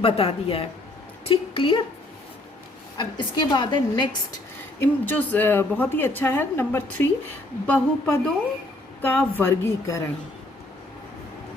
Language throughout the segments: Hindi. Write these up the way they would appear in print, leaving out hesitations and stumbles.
बता दिया है। ठीक, क्लियर। अब इसके बाद है नेक्स्ट, जो बहुत ही अच्छा है, नंबर 3, बहुपदों का वर्गीकरण।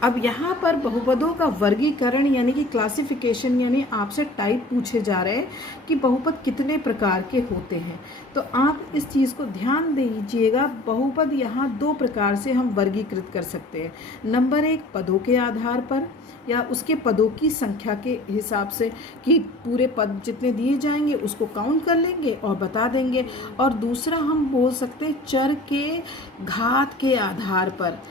अब यहाँ पर बहुपदों का वर्गीकरण यानी कि क्लासिफिकेशन, यानी आपसे टाइप पूछे जा रहे हैं कि बहुपद कितने प्रकार के होते हैं। तो आप इस चीज़ को ध्यान दीजिएगा, बहुपद यहाँ 2 प्रकार से हम वर्गीकृत कर सकते हैं। नंबर 1, पदों के आधार पर या उसके पदों की संख्या के हिसाब से, कि पूरे पद जितने दिए जाएंगे उसको काउंट कर लेंगे और बता देंगे। और दूसरा हम बोल सकते हैं चर के घात के आधार पर।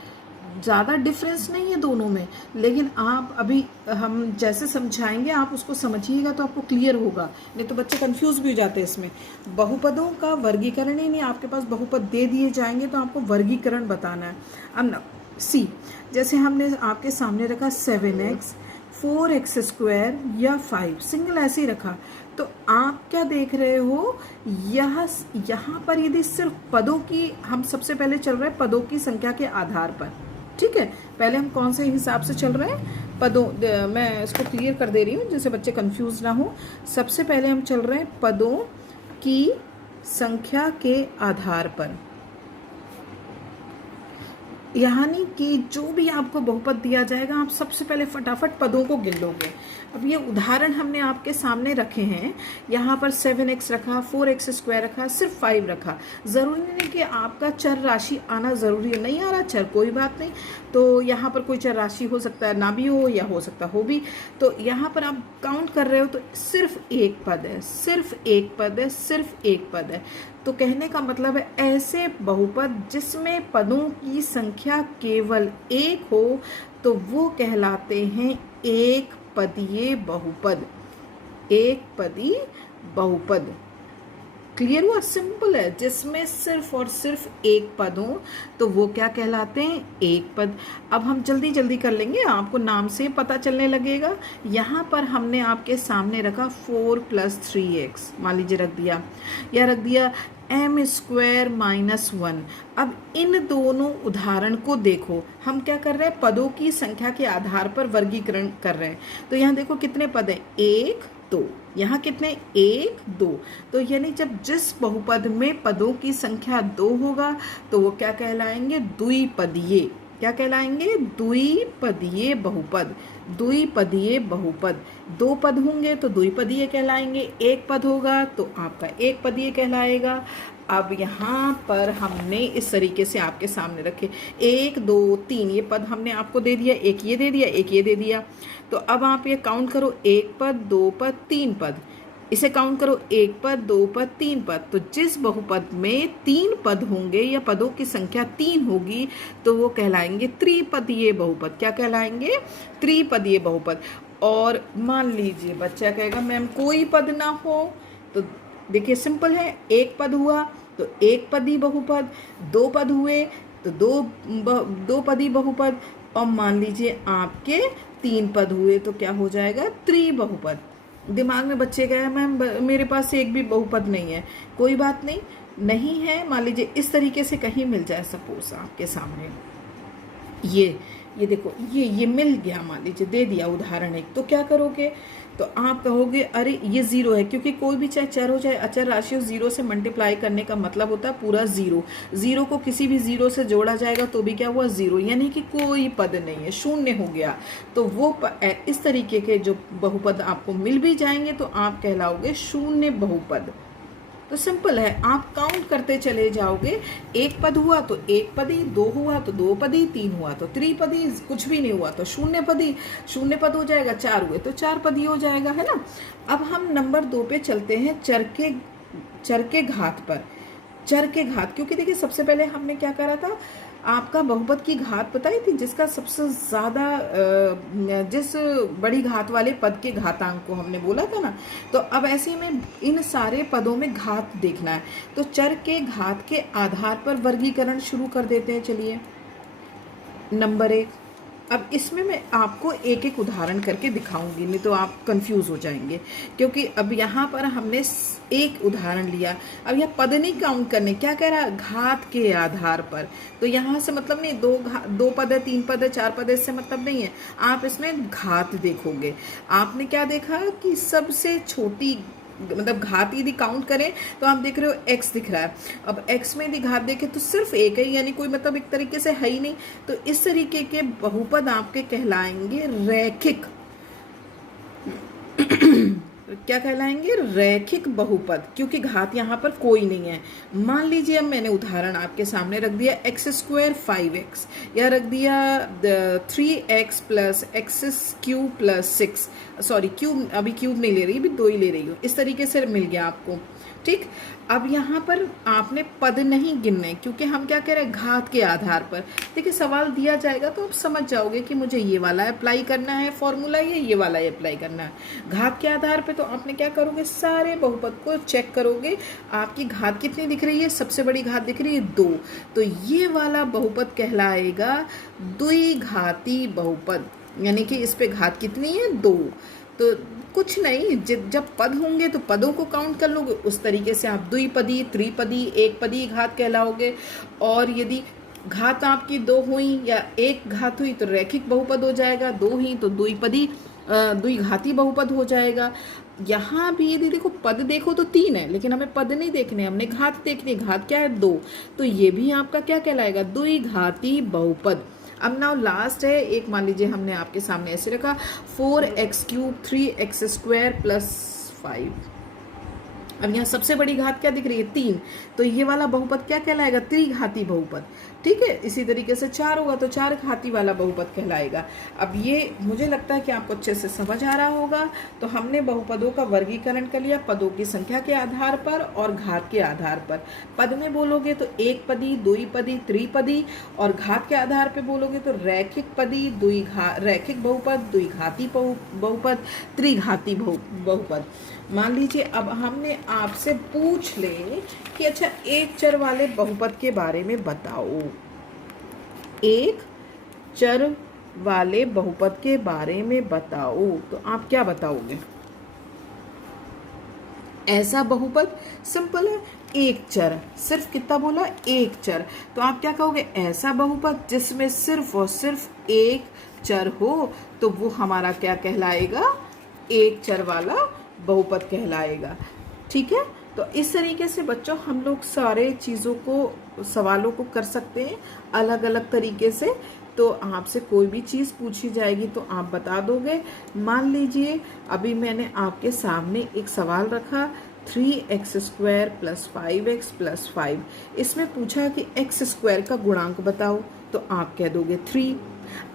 ज़्यादा डिफरेंस नहीं है दोनों में, लेकिन आप अभी हम जैसे समझाएंगे आप उसको समझिएगा तो आपको क्लियर होगा, नहीं तो बच्चे कंफ्यूज भी हो जाते हैं इसमें। बहुपदों का वर्गीकरण ही नहीं, आपके पास बहुपद दे दिए जाएंगे तो आपको वर्गीकरण बताना है। अब सी, जैसे हमने आपके सामने रखा 7x, 4x² या 5, सिंगल ऐसे ही रखा, तो आप क्या देख रहे हो, यहाँ पर यदि सिर्फ पदों की, हम सबसे पहले चल रहे हैं पदों की संख्या के आधार पर। ठीक है, पहले हम कौन से हिसाब से चल रहे हैं, पदों, मैं इसको क्लियर कर दे रही हूँ जिससे बच्चे कंफ्यूज ना हो। सबसे पहले हम चल रहे हैं पदों की संख्या के आधार पर, यानी कि जो भी आपको बहुपद दिया जाएगा आप सबसे पहले फटाफट पदों को गिन लोगे। अब ये उदाहरण हमने आपके सामने रखे हैं, यहाँ पर 7x रखा, 4x² रखा, सिर्फ 5 रखा। ज़रूरी नहीं कि आपका चर राशि आना ज़रूरी है, नहीं आ रहा चर कोई बात नहीं, तो यहाँ पर कोई चर राशि हो सकता है ना भी हो या हो सकता हो भी। तो यहाँ पर आप काउंट कर रहे हो तो सिर्फ एक पद है, सिर्फ एक पद है, सिर्फ एक पद है। तो कहने का मतलब है ऐसे बहुपद जिसमें पदों की संख्या केवल एक हो तो वो कहलाते हैं एक पदीय बहुपद। एक पदी बहुपद, क्लियर हुआ, सिंपल है। जिसमें सिर्फ और सिर्फ एक पद हो तो वो क्या कहलाते हैं, एक पद। अब हम जल्दी जल्दी कर लेंगे, आपको नाम से पता चलने लगेगा। यहाँ पर हमने आपके सामने रखा 4 + 3x, मान लीजिए रख दिया, या रख दिया m² - 1। अब इन दोनों उदाहरण को देखो, हम क्या कर रहे हैं, पदों की संख्या के आधार पर वर्गीकरण कर रहे हैं। तो यहाँ देखो कितने पद हैं, 1 2, यहाँ कितने, 1 2। तो यानी जब जिस बहुपद में पदों की संख्या 2 होगा तो वो क्या कहलाएंगे, द्विपदीय। क्या कहलाएंगे, द्विपदीय बहुपद। द्विपदीय बहुपद, 2 पद होंगे तो द्विपदीय कहलाएंगे, 1 पद होगा तो आपका एक पदीय कहलाएगा। अब यहाँ पर हमने इस तरीके से आपके सामने रखे 1 2 3, ये पद हमने आपको दे दिया, एक ये दे दिया, एक ये दे दिया। तो अब आप ये काउंट करो, 1 पद, 2 पद, 3 पद, इसे काउंट करो, 1 पद, 2 पद, 3 पद। तो जिस बहुपद में 3 पद होंगे या पदों की संख्या 3 होगी तो वो कहलाएंगे त्रिपदीय बहुपद। क्या कहलाएंगे, त्रिपदीय बहुपद। और मान लीजिए बच्चा कहेगा मैम कोई पद ना हो, तो देखिए सिंपल है, 1 पद हुआ तो एक पदी बहुपद, 2 पद हुए तो दो पदी बहुपद, और मान लीजिए आपके 3 पद हुए तो क्या हो जाएगा, त्रिबहुपद। दिमाग में बच्चे गए मैम मेरे पास एक भी बहुपद नहीं है, कोई बात नहीं, नहीं है, मान लीजिए इस तरीके से कहीं मिल जाए, सपोज आपके सामने ये देखो ये मिल गया, मान लीजिए दे दिया उदाहरण एक, तो क्या करोगे, तो आप कहोगे अरे ये 0 है, क्योंकि कोई भी चाहे चर हो चाहे अचर राशि हो, 0 से मल्टीप्लाई करने का मतलब होता है पूरा 0। 0 को किसी भी 0 से जोड़ा जाएगा तो भी क्या हुआ, 0, यानी कि कोई पद नहीं है, शून्य हो गया। तो वो इस तरीके के जो बहुपद आपको मिल भी जाएंगे तो आप कहलाओगे शून्य बहुपद। तो सिंपल है, आप काउंट करते चले जाओगे, 1 पद हुआ तो एक पदी, 2 हुआ तो 2 पदी, 3 हुआ तो त्रिपदी, कुछ भी नहीं हुआ तो शून्य पदी, शून्य पद हो जाएगा, 4 हुए तो 4 पदी हो जाएगा, है ना। अब हम नंबर 2 पे चलते हैं, चर के घात पर। चर के घात, क्योंकि देखिए सबसे पहले हमने क्या करा था, आपका बहुपद की घात बताई थी, जिसका सबसे ज़्यादा जिस बड़ी घात वाले पद के घातांक को हमने बोला था ना। तो अब ऐसे में इन सारे पदों में घात देखना है, तो चर के घात के आधार पर वर्गीकरण शुरू कर देते हैं। चलिए, नंबर 1, अब इसमें मैं आपको एक एक उदाहरण करके दिखाऊंगी, नहीं तो आप कंफ्यूज हो जाएंगे, क्योंकि अब यहाँ पर हमने एक उदाहरण लिया। अब यह पद नहीं काउंट करने, क्या कह रहा है, घात के आधार पर। तो यहाँ से मतलब नहीं दो पद है, 3 पद है, 4 पद है, इससे मतलब नहीं है। आप इसमें घात देखोगे। आपने क्या देखा कि सबसे छोटी मतलब घात यदि काउंट करें तो आप देख रहे हो x दिख रहा है। अब x में यदि घात देखें तो सिर्फ एक है, यानी कोई मतलब एक तरीके से है ही नहीं। तो इस तरीके के बहुपद आपके कहलाएंगे रैखिक। क्या कहलाएंगे, रैखिक बहुपद, क्योंकि घात यहाँ पर कोई नहीं है। मान लीजिए अब मैंने उदाहरण आपके सामने रख दिया x² 5x, या रख दिया 3x plus x³ plus 6, sorry cube, अभी क्यूब नहीं ले रही, अभी 2 ही ले रही हूँ। इस तरीके से मिल गया आपको, ठीक। अब यहाँ पर आपने पद नहीं गिनने, क्योंकि हम क्या कह रहे हैं, घात के आधार पर। देखिए सवाल दिया जाएगा तो आप समझ जाओगे कि मुझे ये वाला अप्लाई करना है फॉर्मूला, ये वाला अप्लाई करना है। घात के आधार पे तो आपने क्या करोगे, सारे बहुपद को चेक करोगे। आपकी घात कितनी दिख रही है, सबसे बड़ी घात दिख रही है 2, तो ये वाला बहुपद कहलाएगा द्विघाती बहुपद, यानी कि इस पे घात कितनी है, 2। तो कुछ नहीं, जब पद होंगे तो पदों को काउंट कर लोगे, उस तरीके से आप द्विपदी, त्रिपदी, एक पदी घात कहलाओगे। और यदि घात आपकी 2 हुई या एक घात हुई तो रैखिक बहुपद हो जाएगा, 2 ही तो द्विपदी द्विघाती बहुपद हो जाएगा। यहाँ भी यदि देखो पद देखो तो 3 है, लेकिन हमें पद नहीं देखने, हमने घात देखनी। घात क्या है, 2, तो ये भी आपका क्या कहलाएगा, द्विघाती बहुपद। अब नाउ लास्ट है एक, मान लीजिए हमने आपके सामने ऐसे रखा 4x³ 3x² प्लस 5। अब यहाँ सबसे बड़ी घात क्या दिख रही है, 3, तो ये वाला बहुपद क्या कहलाएगा, त्रिघाती बहुपद, ठीक है। इसी तरीके से 4 होगा तो 4 घाती वाला बहुपद कहलाएगा। अब ये मुझे लगता है कि आपको अच्छे से समझ आ रहा होगा। तो हमने बहुपदों का वर्गीकरण कर लिया, पदों की संख्या के आधार पर और घात के आधार पर। पद में बोलोगे तो एक पदी, द्विपदी, त्रिपदी, और घात के आधार पर बोलोगे तो रैखिक पदी, रैखिक बहुपद, द्विघाती बहुपद, त्रिघाती बहुपद। मान लीजिए अब हमने आपसे पूछ ले कि अच्छा एक चर वाले बहुपद के बारे में बताओ, एक चर वाले बहुपद के बारे में बताओ, तो आप क्या बताओगे। ऐसा बहुपद सिंपल है, एक चर, सिर्फ कितना बोला, एक चर, तो आप क्या कहोगे, ऐसा बहुपद जिसमें सिर्फ और सिर्फ एक चर हो, तो वो हमारा क्या कहलाएगा, एक चर वाला बहुपद कहलाएगा, ठीक है। तो इस तरीके से बच्चों हम लोग सारे चीज़ों को, सवालों को कर सकते हैं अलग अलग तरीके से। तो आपसे कोई भी चीज़ पूछी जाएगी तो आप बता दोगे। मान लीजिए अभी मैंने आपके सामने एक सवाल रखा 3x² प्लस 5x प्लस 5, इसमें पूछा कि x² का गुणांक बताओ, तो आप कह दोगे 3।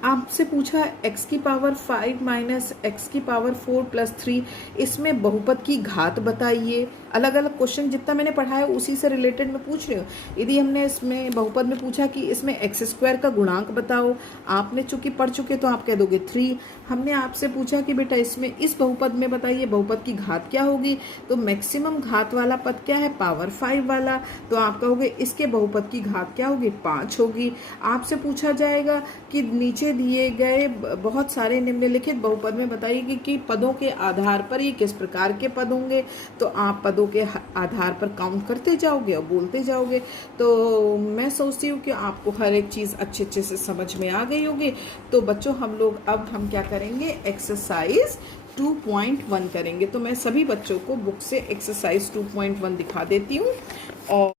आपसे पूछा x की पावर 5 माइनस x की पावर 4 प्लस 3, इसमें बहुपद की घात बताइए। अलग अलग क्वेश्चन जितना मैंने पढ़ाया उसी से रिलेटेड मैं पूछ रही हूँ। यदि हमने इसमें बहुपद में पूछा कि इसमें x² का गुणांक बताओ, आपने चूंकि पढ़ चुके तो आप कह दोगे 3। हमने आपसे पूछा कि बेटा इसमें इस बहुपद में बताइए बहुपद की घात क्या होगी, तो मैक्सिमम घात वाला पद क्या है, पावर 5 वाला, तो आप कहोगे इसके बहुपद की घात क्या होगी, 5 होगी। आपसे पूछा जाएगा कि नीचे दिए गए बहुत सारे निम्नलिखित बहुपद में बताइए कि पदों के आधार पर ये किस प्रकार के पद होंगे, तो आप पदों के आधार पर काउंट करते जाओगे और बोलते जाओगे। तो मैं सोचती हूँ कि आपको हर एक चीज़ अच्छे से समझ में आ गई होगी। तो बच्चों हम क्या करेंगे, एक्सरसाइज 2.1 करेंगे। तो मैं सभी बच्चों को बुक से एक्सरसाइज 2.1 दिखा देती हूँ। और